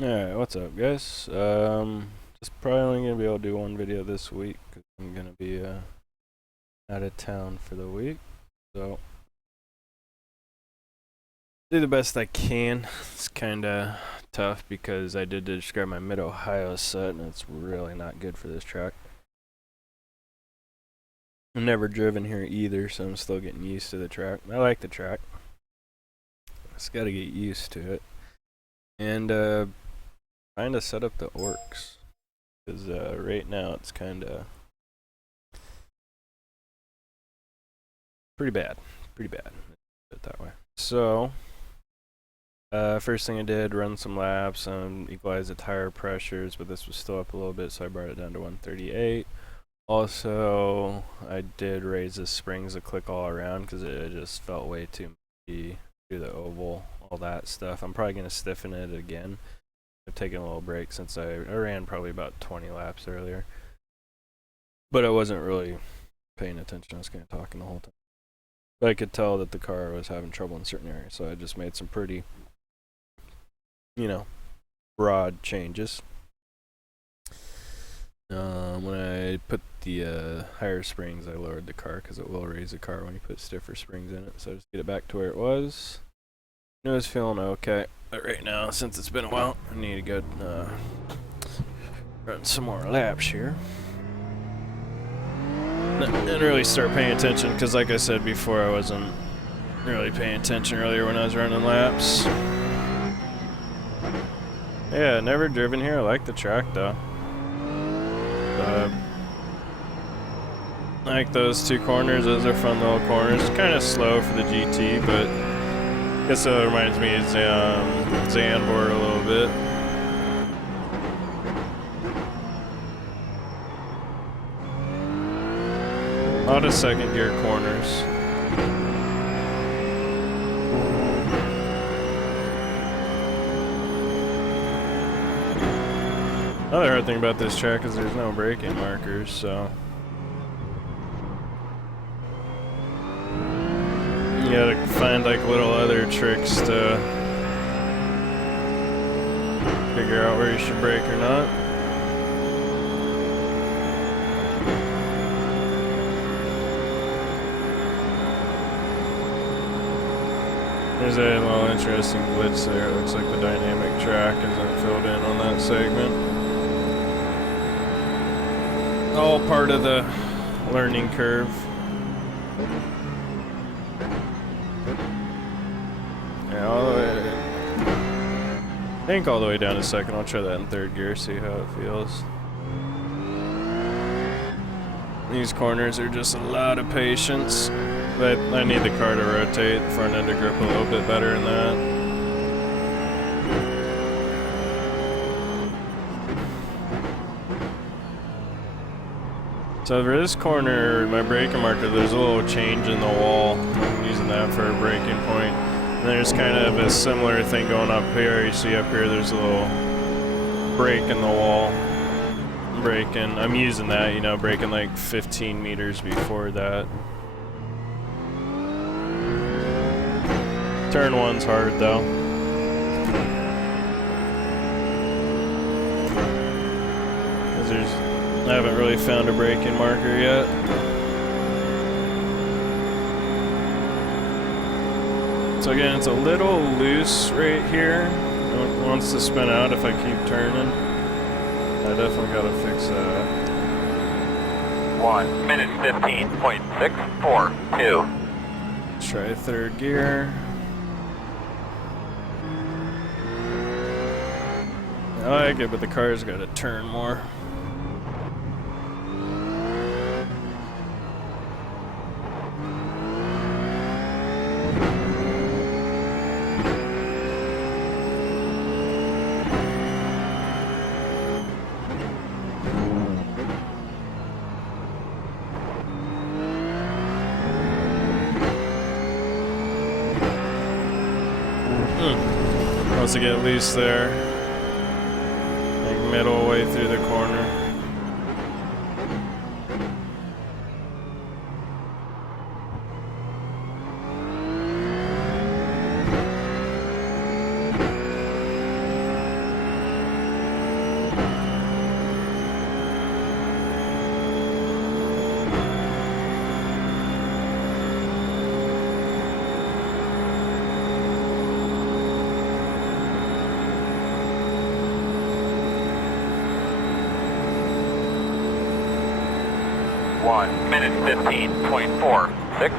Alright, what's up guys? Just probably only gonna be able to do one video this week because I'm gonna be out of town for the week. So do the best I can. It's kinda tough because I did describe my Mid-Ohio set and it's really not good for this track. I've never driven here either, so I'm still getting used to the track. I like the track. Just gotta get used to it. And kind of set up the orcs because right now it's kind of pretty bad, put it that way. So first thing I did, run some laps and equalize the tire pressures, but this was still up a little bit, so I brought it down to 138. Also, I did raise the springs a click all around because it just felt way too much through the oval, all that stuff. I'm probably gonna stiffen it again. I've taken a little break since I ran probably about 20 laps earlier. But I wasn't really paying attention. I was kind of talking the whole time. But I could tell that the car was having trouble in certain areas, so I just made some pretty, broad changes. When I put the higher springs, I lowered the car because it will raise the car when you put stiffer springs in it. So just get it back to where it was. It was feeling okay. But right now, since it's been a while, I need to go run some more laps here. And really start paying attention, because like I said before, I wasn't really paying attention earlier when I was running laps. Yeah, never driven here. I like the track though. I like those two corners. Those are fun little corners. Kind of slow for the GT, but I guess it reminds me of Zandvoort a little bit. A lot of second gear corners. Another hard thing about this track is there's no braking markers, so you gotta find like little other tricks to figure out where you should brake or not. There's a little interesting glitch there. It looks like the dynamic track isn't filled in on that segment. All part of the learning curve. Yeah, all the way. I think all the way down to second. I'll try that in third gear, see how it feels. These corners are just a lot of patience, but I need the car to rotate, the front end to grip a little bit better than that. So for this corner, my braking marker, there's a little change in the wall. I'm using that for a braking point. And there's kind of a similar thing going up here. You see up here, there's a little break in the wall. Braking, I'm using that, braking like 15 meters before that. Turn one's hard though. Because I haven't really found a braking marker yet. So again, it's a little loose right here. It wants to spin out if I keep turning. I definitely gotta fix that. 1 minute 15.642. Try third gear. I like it, but the car's gotta turn more. Once I get loose there, like middle way through the corner. 1 minute 15.46.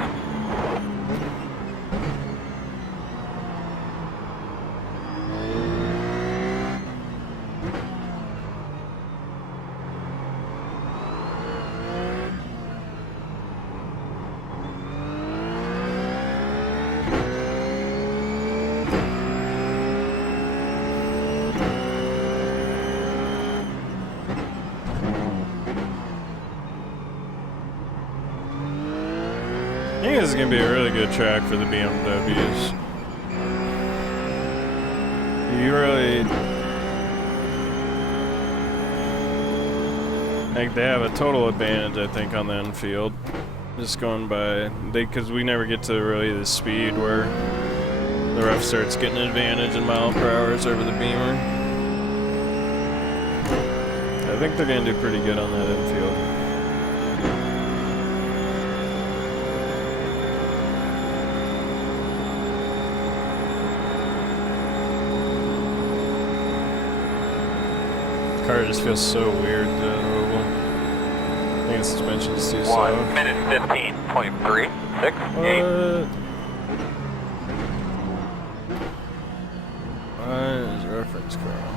I think this is going to be a really good track for the BMWs. You really... like, they have a total advantage, I think, on the infield. Just going by... because we never get to really the speed where the RUF starts getting an advantage in mile per hours over the Beamer. I think they're going to do pretty good on that infield. Car just feels so weird, the oval. I think the suspension's too slow. 1 minute 15.368. What is reference car?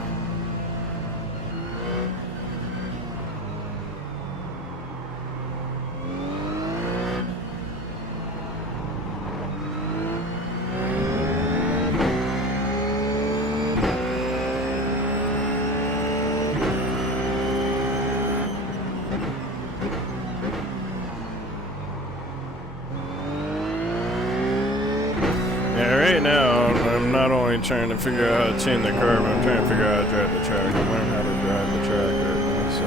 Right now, I'm not only trying to figure out how to change the car, but I'm trying to figure out how to drive the track. I'm learning how to drive the track right now, so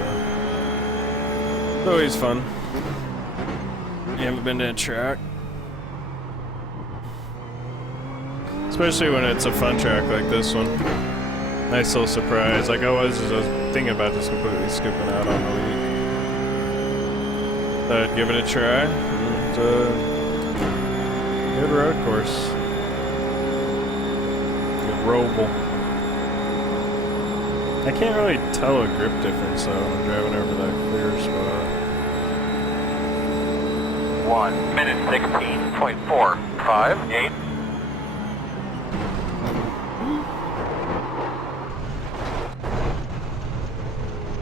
it's always fun. You haven't been to a track, especially when it's a fun track like this one. Nice little surprise. Like I was thinking about just completely scooping out on the lead. Thought I'd give it a try. It's a good road course. Roval. I can't really tell a grip difference though when I'm driving over that clear spot. 1 minute 16.458.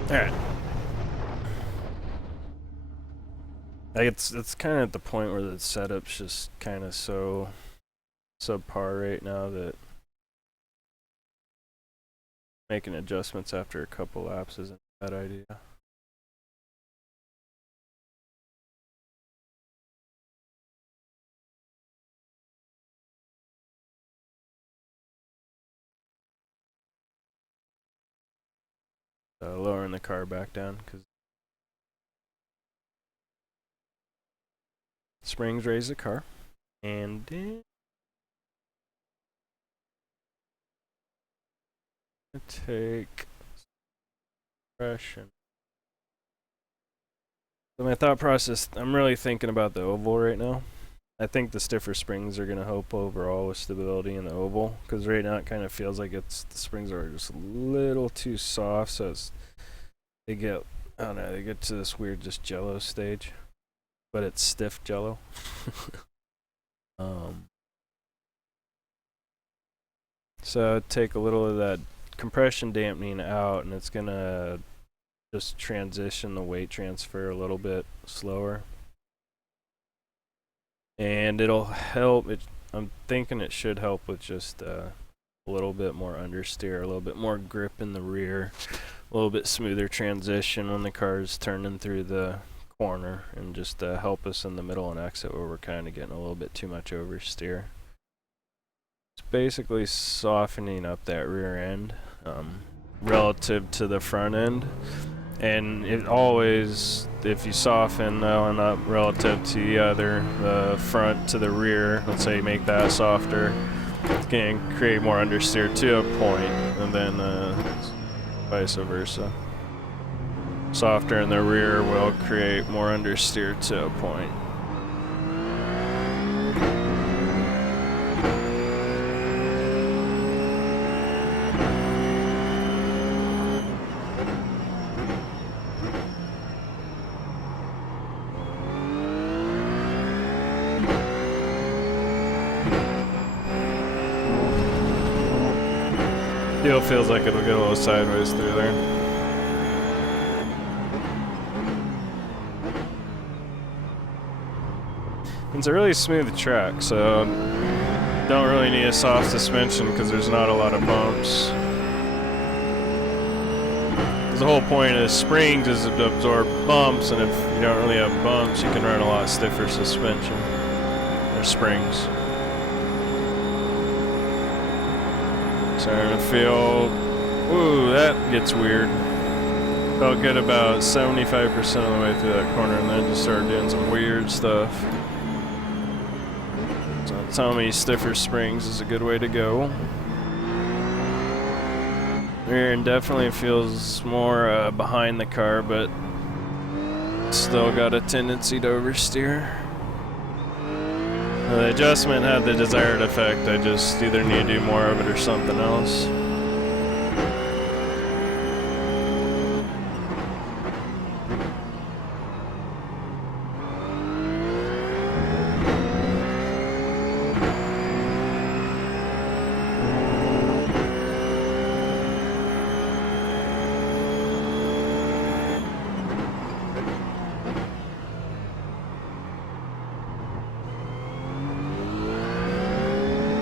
Alright. Like it's kind of at the point where the setup's just kind of so subpar right now that making adjustments after a couple laps isn't a bad idea. Lowering the car back down because springs raise the car, and take compression. So my thought process, I'm really thinking about the oval right now. I think the stiffer springs are going to help overall with stability in the oval, because right now it kind of feels like the springs are just a little too soft, so they get, I don't know, they get to this weird just jello stage, but it's stiff jello. So take a little of that compression dampening out, and it's going to just transition the weight transfer a little bit slower. And it'll help, I'm thinking it should help with just a little bit more understeer, a little bit more grip in the rear, a little bit smoother transition when the car's turning through the corner, and just help us in the middle and exit where we're kind of getting a little bit too much oversteer. It's basically softening up that rear end relative to the front end. And it always, if you soften that one up relative to the front to the rear, let's say you make that softer, it can create more understeer to a point, and then vice versa. Softer in the rear will create more understeer to a point. Still feels like it'll get a little sideways through there. It's a really smooth track, so don't really need a soft suspension because there's not a lot of bumps. The whole point of springs is to absorb bumps, and if you don't really have bumps, you can run a lot stiffer suspension or springs. Starting to feel, ooh, that gets weird. Felt good about 75% of the way through that corner, and then just started doing some weird stuff. So tell me stiffer springs is a good way to go. Rear end definitely feels more behind the car, but still got a tendency to oversteer. The adjustment had the desired effect. I just either need to do more of it or something else.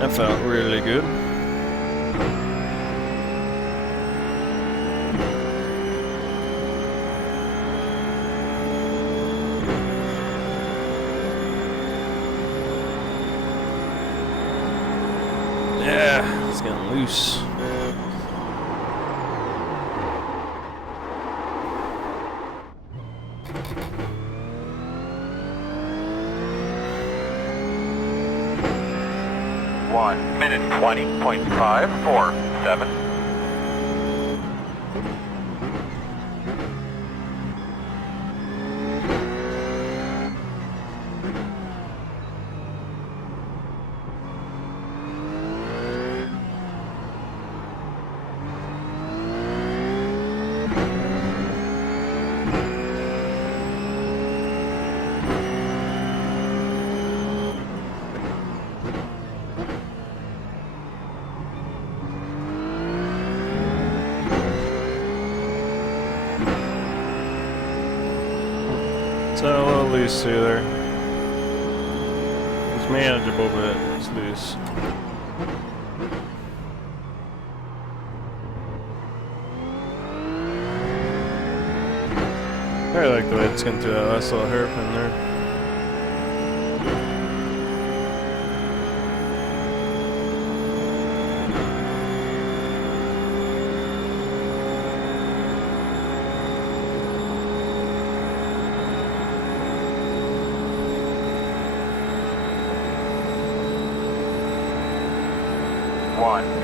That felt really good. Yeah, it's getting loose. Minute 20.547. So a little loose through there. It's manageable, but it's loose. I really like the way it's getting through that last little hairpin there.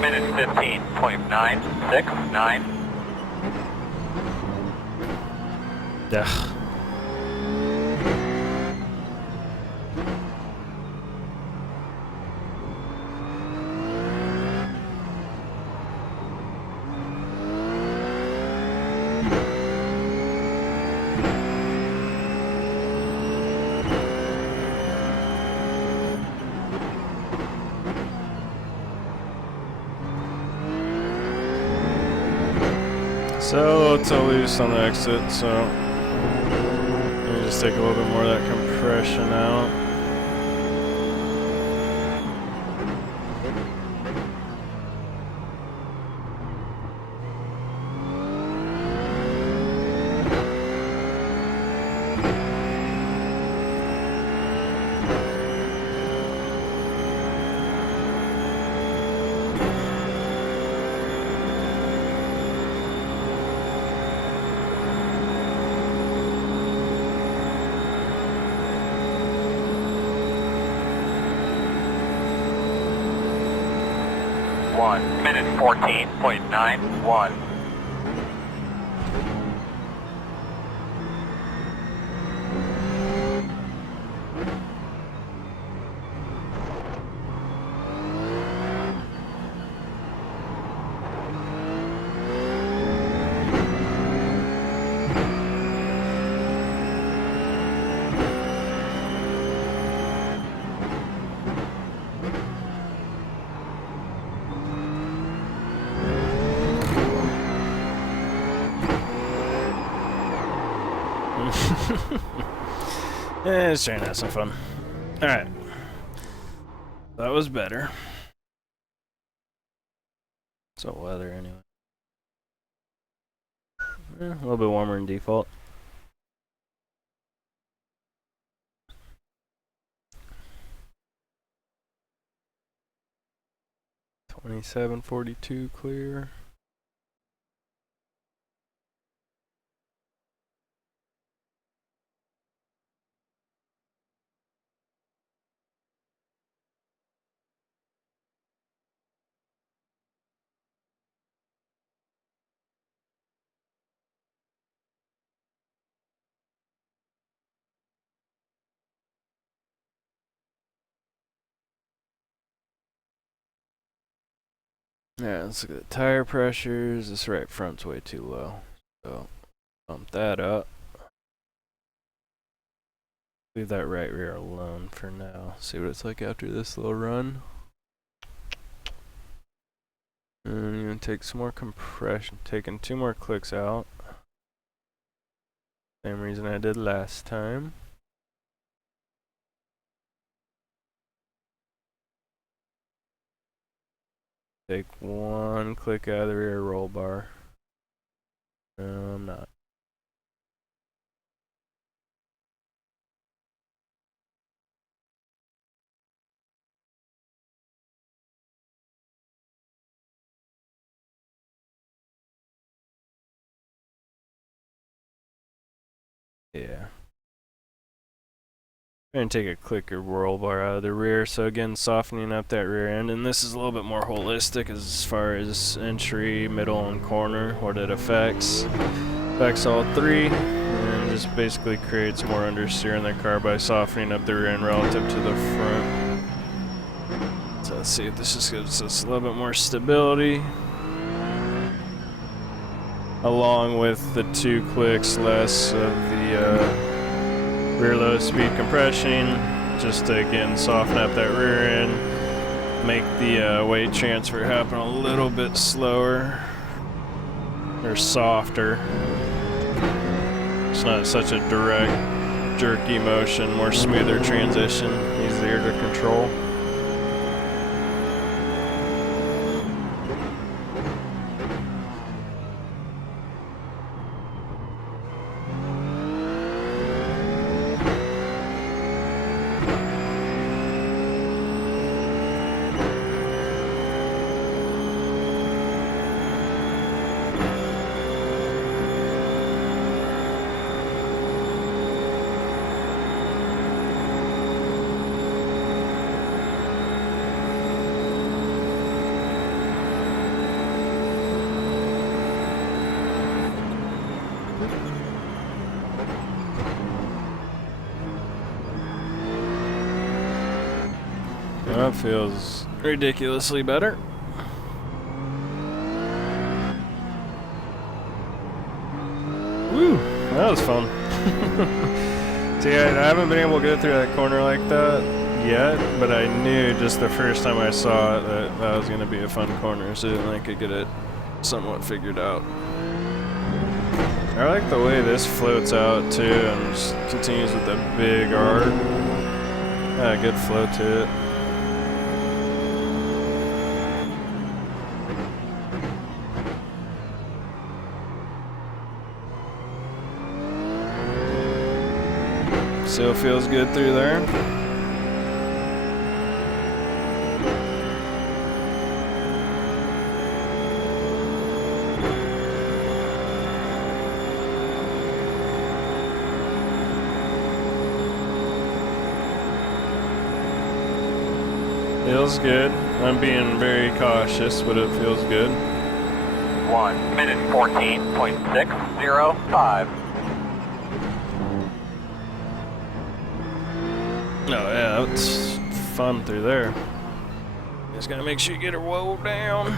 Minute 15.969. Yeah. So it's a loose on the exit, so let me just take a little bit more of that compression out. Minute 14.91. Yeah, just trying to have some fun. Alright. That was better. It's all weather anyway. A little bit warmer than default. $27.42 clear. Yeah, let's look at the tire pressures. This right front's way too low. So bump that up. Leave that right rear alone for now. See what it's like after this little run. And I'm gonna take some more compression. Taking 2 more clicks out. Same reason I did last time. Take 1 click out of the rear roll bar. No, I'm not. Yeah. I'm gonna take a clicker roll bar out of the rear, so again softening up that rear end, and this is a little bit more holistic as far as entry, middle, and corner, what it affects. Affects all 3, and just basically creates more understeer in the car by softening up the rear end relative to the front. So let's see if this just gives us a little bit more stability. Along with the 2 clicks less of the rear low speed compression, just to again soften up that rear end, make the weight transfer happen a little bit slower or softer. It's not such a direct jerky motion, more smoother transition, easier to control. That feels ridiculously better. Woo! That was fun. See, I haven't been able to get through that corner like that yet, but I knew just the first time I saw it that that was going to be a fun corner, so then I could get it somewhat figured out. I like the way this floats out too, and just continues with that big arc. Yeah, good flow to it. Still feels good through there. Feels good. I'm being very cautious, but it feels good. 1 minute 14.605. Oh yeah, it's fun through there. Just gotta make sure you get her woe down.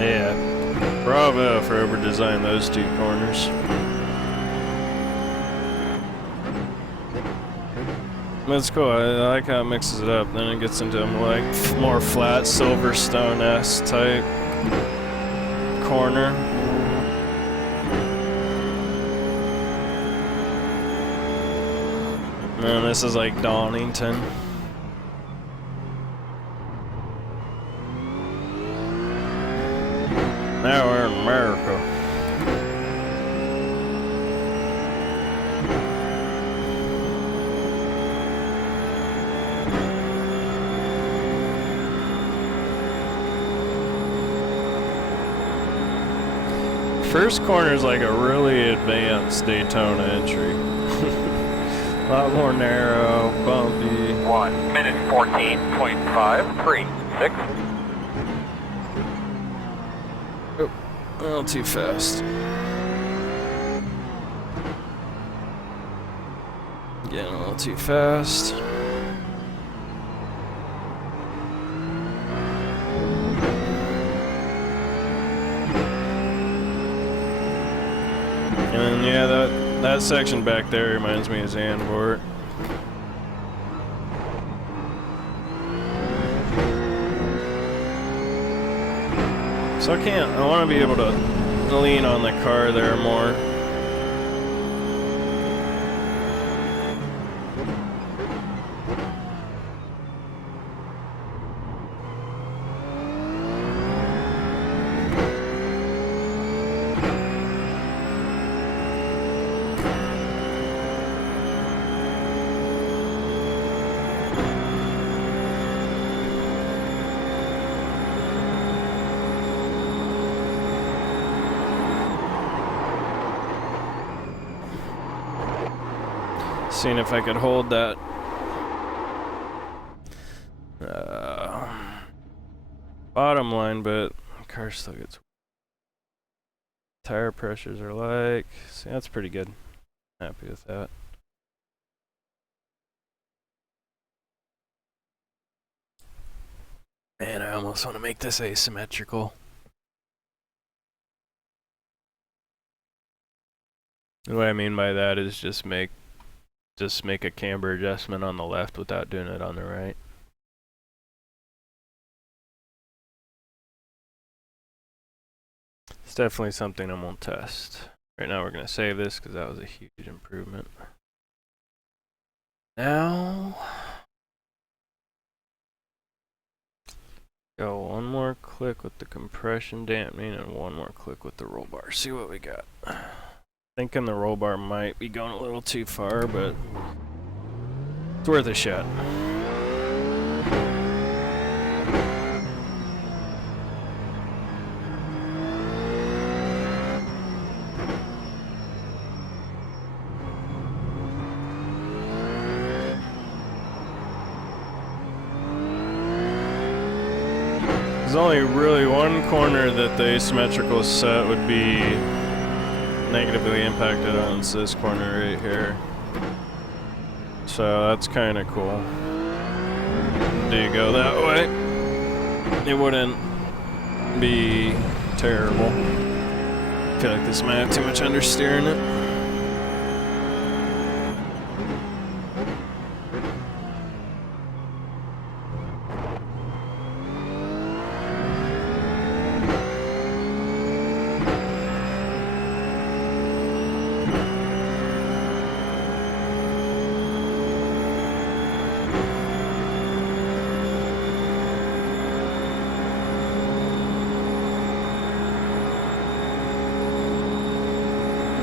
Yeah, bravo for over-designing those 2 corners. That's cool. I like how it mixes it up. Then it gets into like more flat Silverstone-esque type corner. And this is like Donington. Now we're in America. First corner is like a really advanced Daytona entry. A lot more narrow, bumpy. 1 minute 14.536. Oh, a little too fast. Getting a little too fast. And yeah, that section back there reminds me of Zandvoort. So I want to be able to lean on the car there more. Seeing if I could hold that bottom line, but the car still gets tire pressures are like, see, that's pretty good. Happy with that. Man, I almost want to make this asymmetrical. What I mean by that is just make a camber adjustment on the left without doing it on the right. It's definitely something I'm gonna test. Right now we're gonna save this because that was a huge improvement. Now, go one more click with the compression dampening and one more click with the roll bar. See what we got. Thinking the roll bar might be going a little too far, but it's worth a shot. There's only really one corner that the asymmetrical set would be negatively impacted on. It's this corner right here. So that's kind of cool. Do you go that way? It wouldn't be terrible. I feel like this might have too much understeer in it.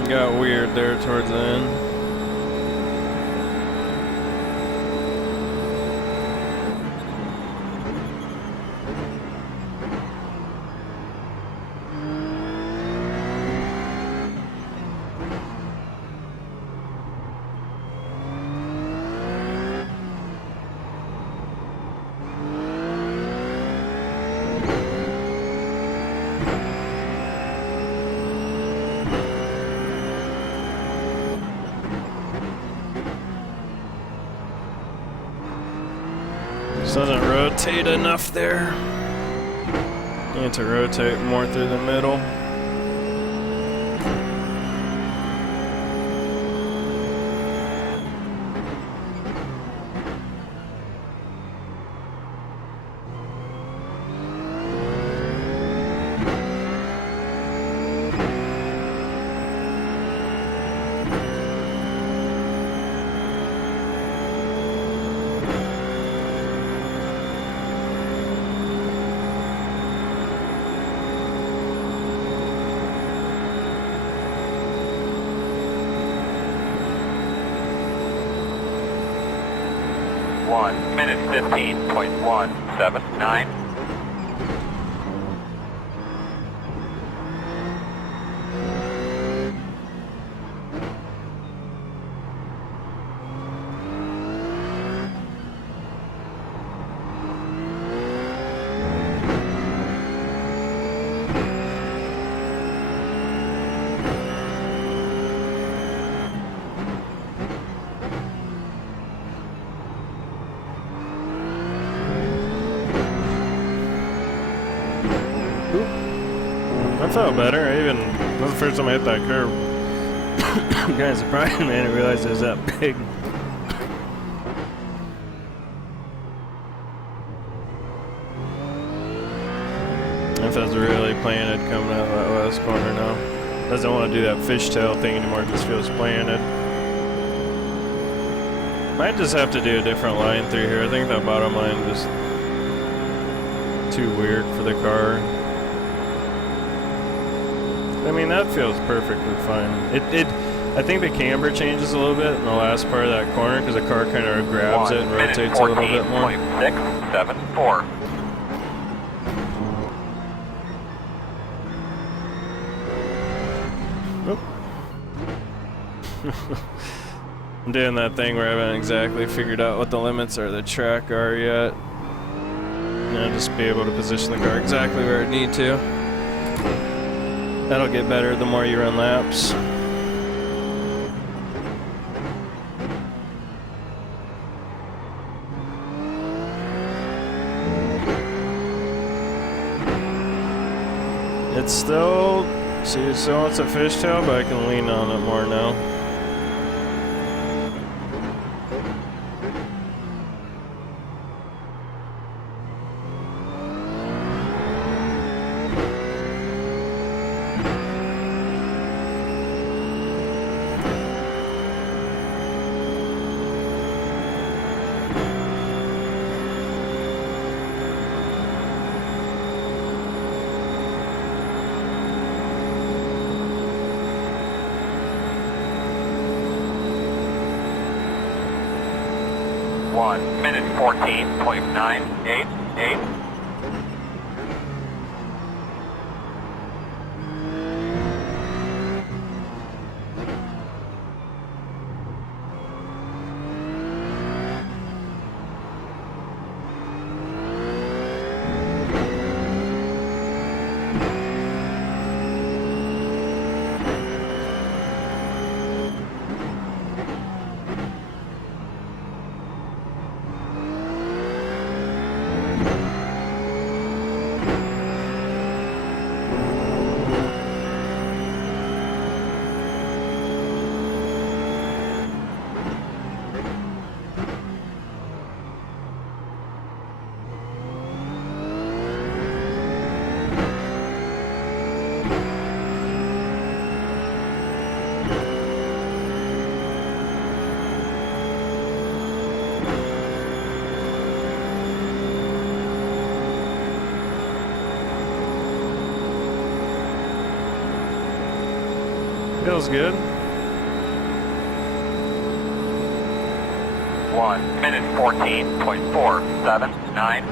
Got weird there towards the end. Just doesn't rotate enough there. Need to rotate more through the middle. minute 15.179. I felt better. That was the first time I hit that curve. Kind of surprised me. I didn't realize it was that big. If I was really planted coming out of that last corner now. Doesn't want to do that fishtail thing anymore. It just feels planted. Might just have to do a different line through here. I think that bottom line just too weird for the car. I mean, that feels perfectly fine. I think the camber changes a little bit in the last part of that corner because the car kind of grabs it and rotates a little bit more. 674. I'm doing that thing where I haven't exactly figured out what the limits of the track are yet. And I'll just be able to position the car exactly where I need to. That'll get better the more you run laps. It's still, see, it still wants a fishtail, but I can lean on it more now. Minute 14.988. Feels good. 1 minute 14.479.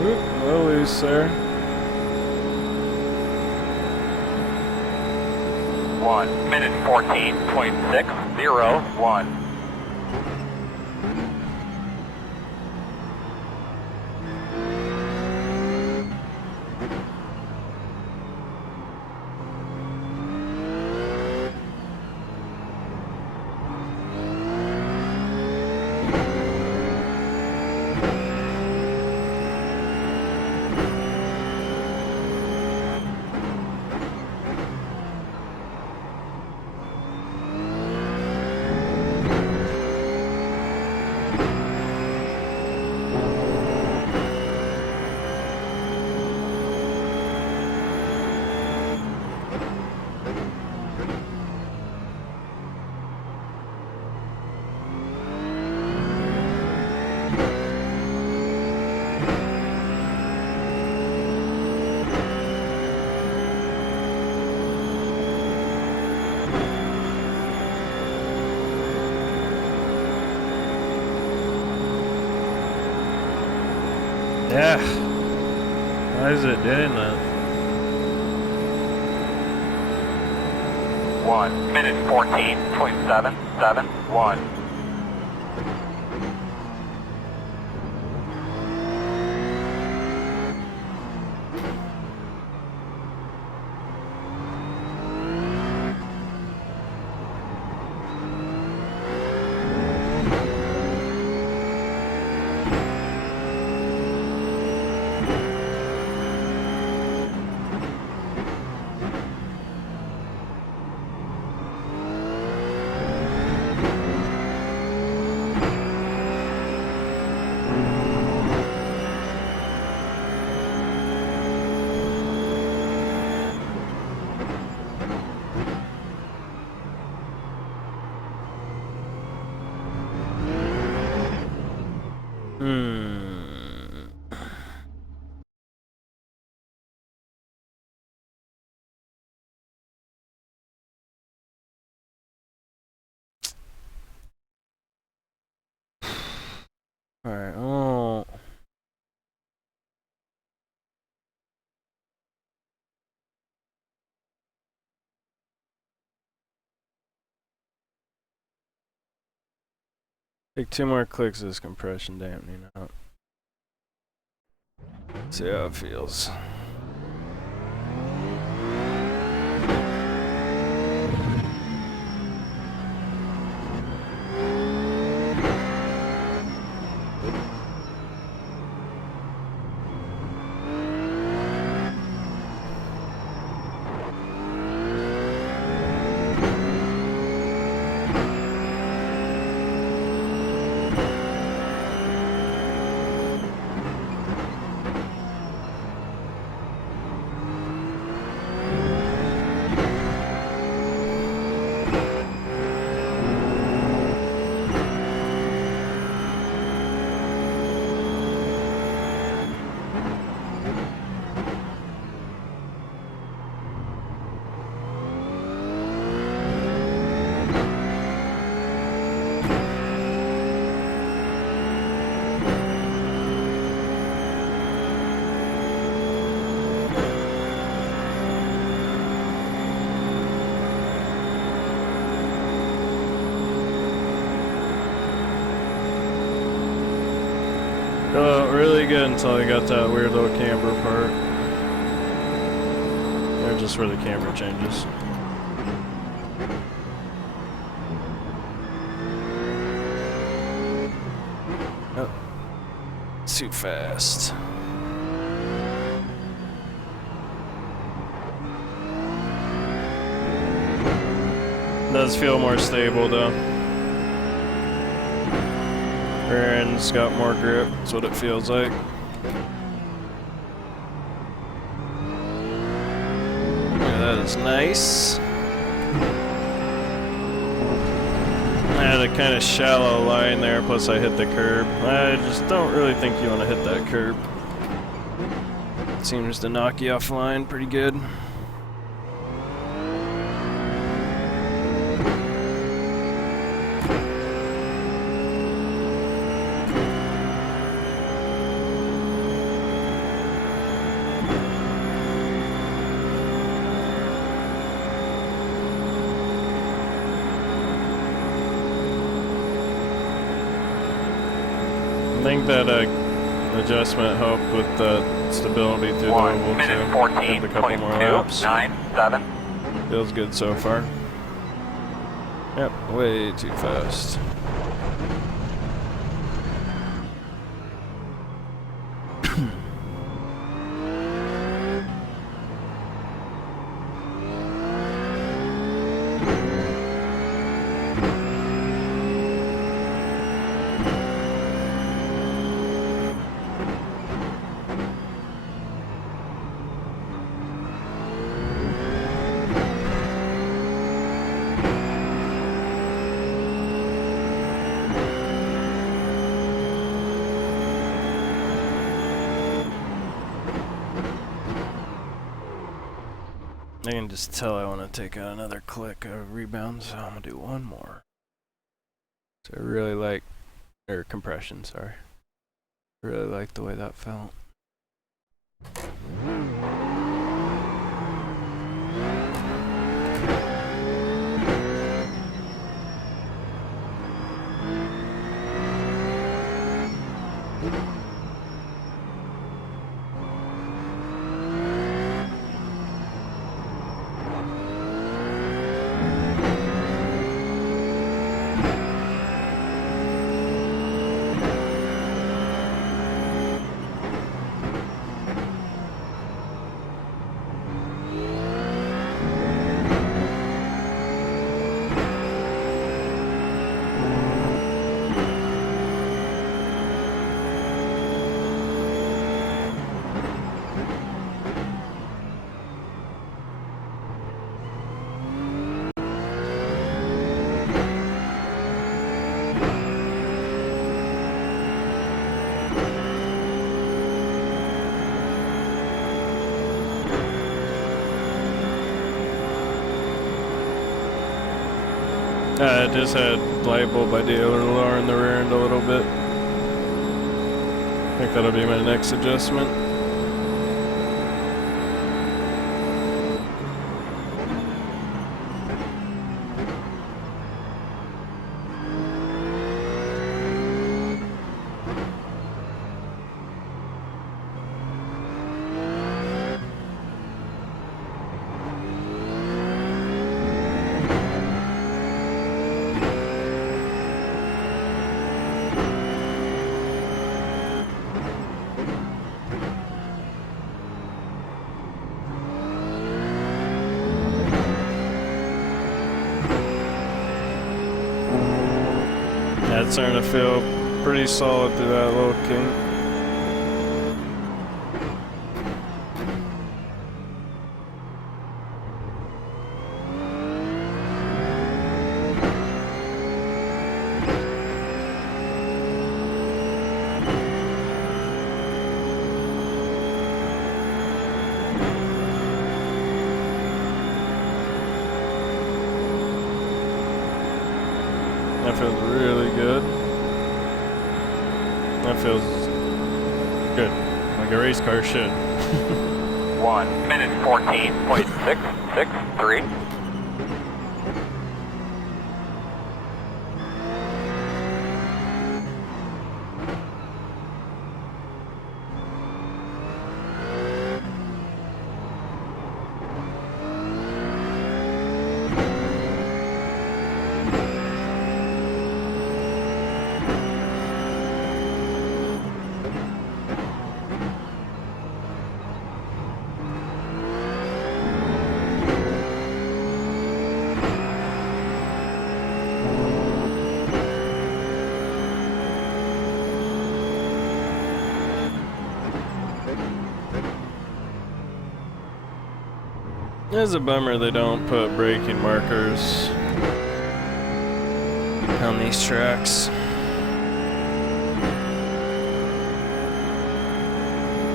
A little loose there. 1 minute 14.6 0, 1. Yeah. Why is it doing that? 1 minute 14.771. Alright, oh. Take 2 more clicks of this compression dampening out. See how it feels. Really good until I got that weird little camber part. Or just where the camber changes. Oh. Too fast. Does feel more stable though. Rear end's got more grip, that's what it feels like. Yeah, that is nice. I had a kind of shallow line there, plus I hit the curb. I just don't really think you want to hit that curb. It seems to knock you offline pretty good. I think that adjustment helped with the stability through the 1 oval minute too. Did a couple more laps. 14.297. Feels good so far. Yep, way too fast. I can just tell I want to take out another click of rebound, so I'm going to do one more. So I really like, or compression, sorry. Really like the way that felt. I just had light bulb idea lowering the rear end a little bit. I think that'll be my next adjustment. It's starting to feel pretty solid through that little kink. That feels really good. That feels good, like a race car should. 1 minute 14.663. It's a bummer they don't put braking markers on these tracks.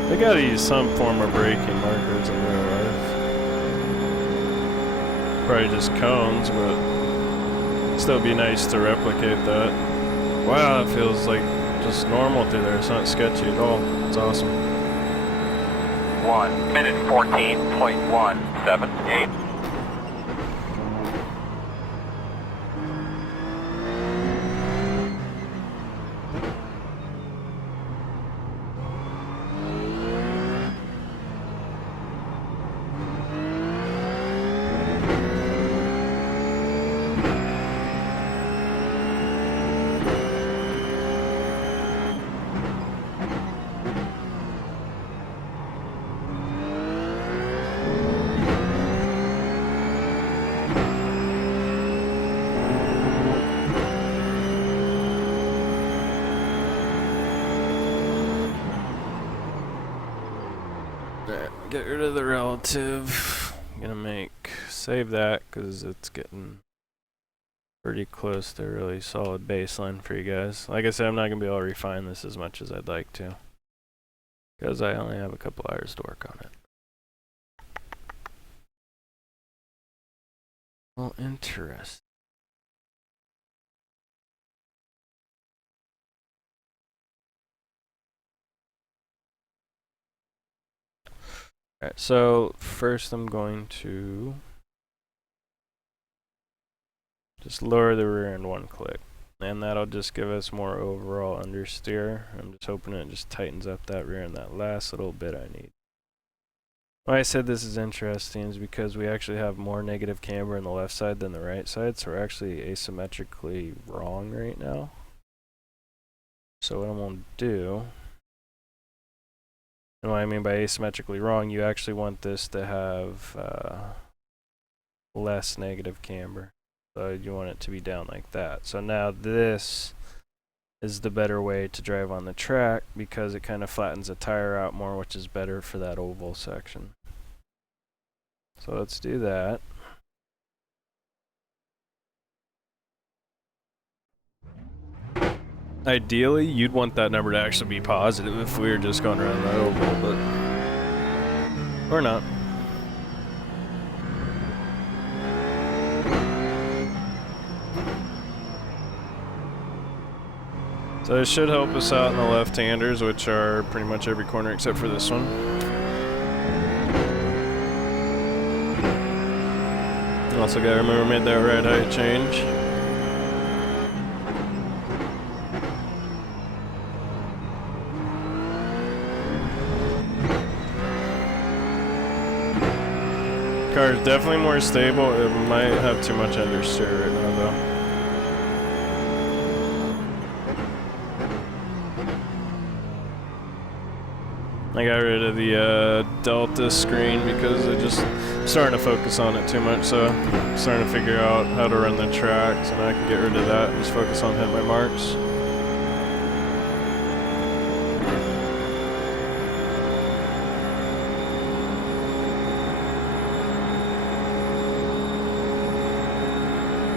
They gotta use some form of braking markers in real life. Probably just cones, but still be nice to replicate that. Wow, that feels like just normal through there. It's not sketchy at all. It's awesome. 1 minute 14.178. get rid of the relative. I'm gonna save that because it's getting pretty close to a really solid baseline for you guys. Like I said, I'm not gonna be able to refine this as much as I'd like to because I only have a couple hours to work on it. Well, interesting. Alright, so first I'm going to just lower the rear end one click. And that'll just give us more overall understeer. I'm just hoping it just tightens up that rear end that last little bit I need. Why I said this is interesting is because we actually have more negative camber on the left side than the right side, so we're actually asymmetrically wrong right now. So what I'm going to do, and what I mean by asymmetrically wrong, you actually want this to have less negative camber. So you want it to be down like that. So now this is the better way to drive on the track because it kind of flattens the tire out more, which is better for that oval section. So let's do that. Ideally, you'd want that number to actually be positive if we were just going around that oval, but we're not. So it should help us out in the left-handers, which are pretty much every corner except for this one. Also gotta remember we made that right height change. Car is definitely more stable. It might have too much understeer right now though. I got rid of the Delta screen because I just starting to focus on it too much, so I'm starting to figure out how to run the tracks, and I can get rid of that and just focus on hitting my marks.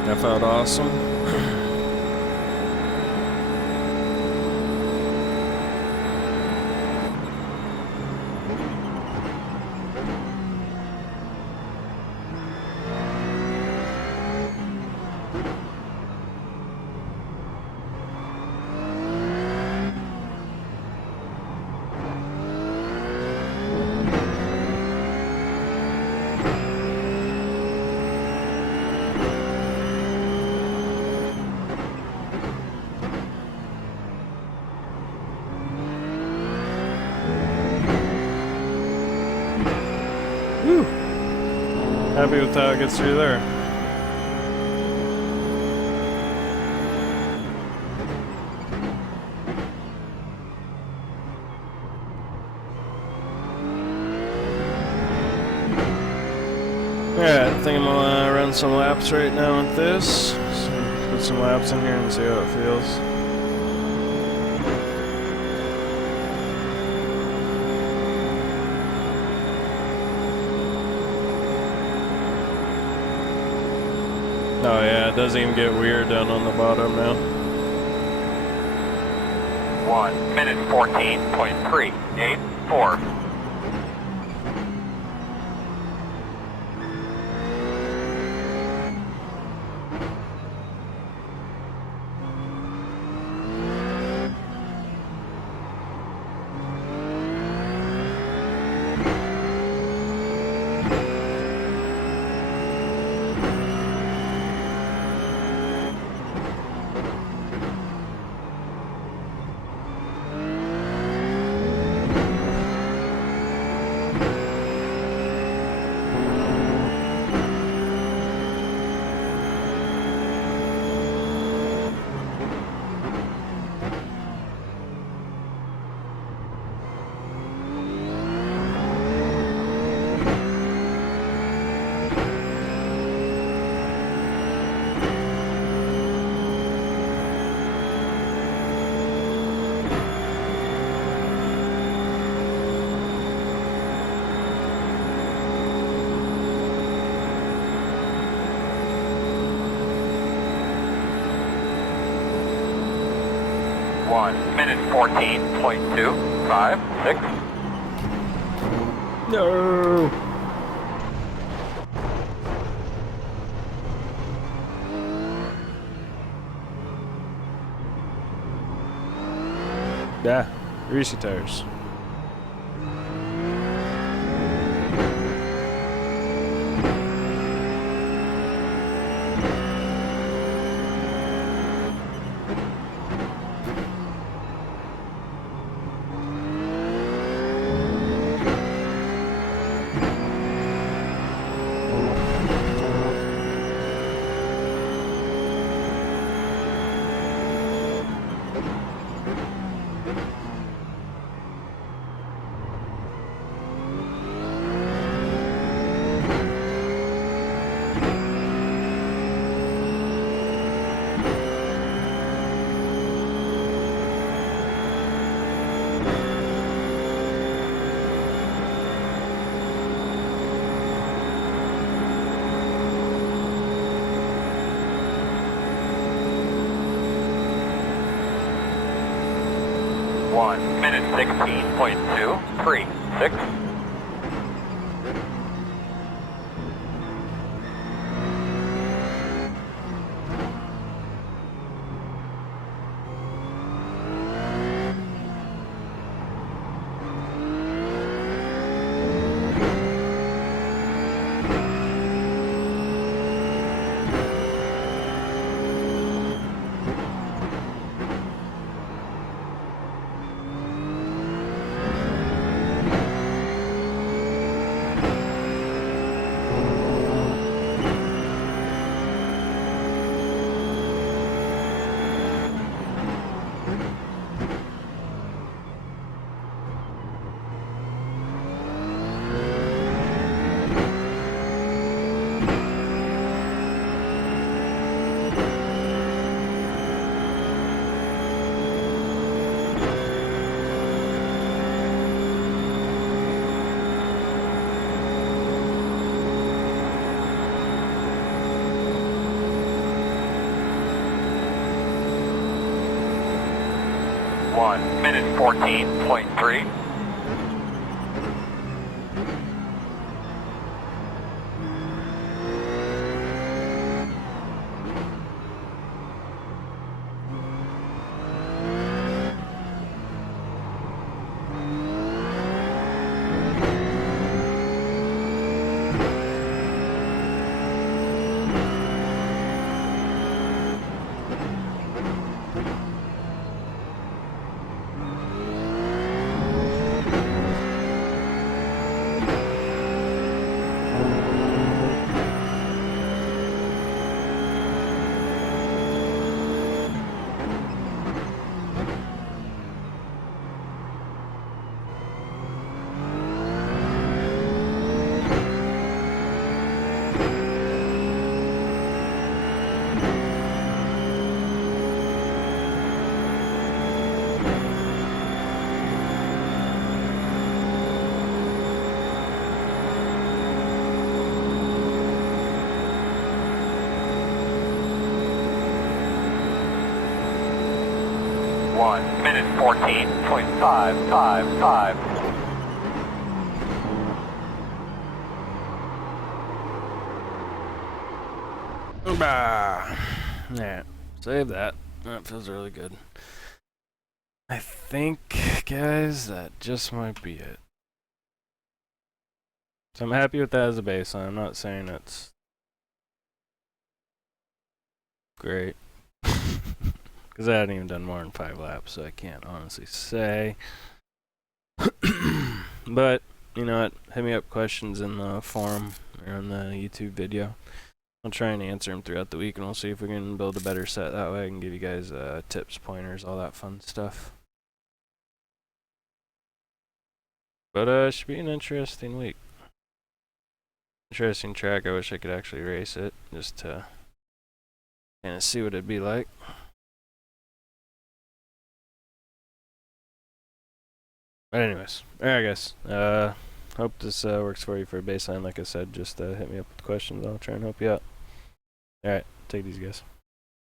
That felt awesome. Whew. Happy with how it gets through there. Alright, I think I'm gonna run some laps right now with this. So put some laps in here and see how it feels. Oh yeah, it doesn't even get weird down on the bottom now. 1 minute 14.384. 1 minute 14.256. No. Yeah, greasy tires. One minute 16.236. One minute 14.3. One minute 14.555. Bah. Yeah, save that. That feels really good. I think, guys, that just might be it. So I'm happy with that as a baseline. I'm not saying it's great. Because I hadn't even done more than 5 laps, so I can't honestly say. But, you know what? Hit me up questions in the forum or on the YouTube video. I'll try and answer them throughout the week, and we'll see if we can build a better set. That way I can give you guys tips, pointers, all that fun stuff. But it should be an interesting week. Interesting track. I wish I could actually race it, just to kind of see what it'd be like. But anyways, alright guys. Hope this works for you for a baseline. Like I said, just hit me up with questions. I'll try and help you out. Alright, take it easy guys.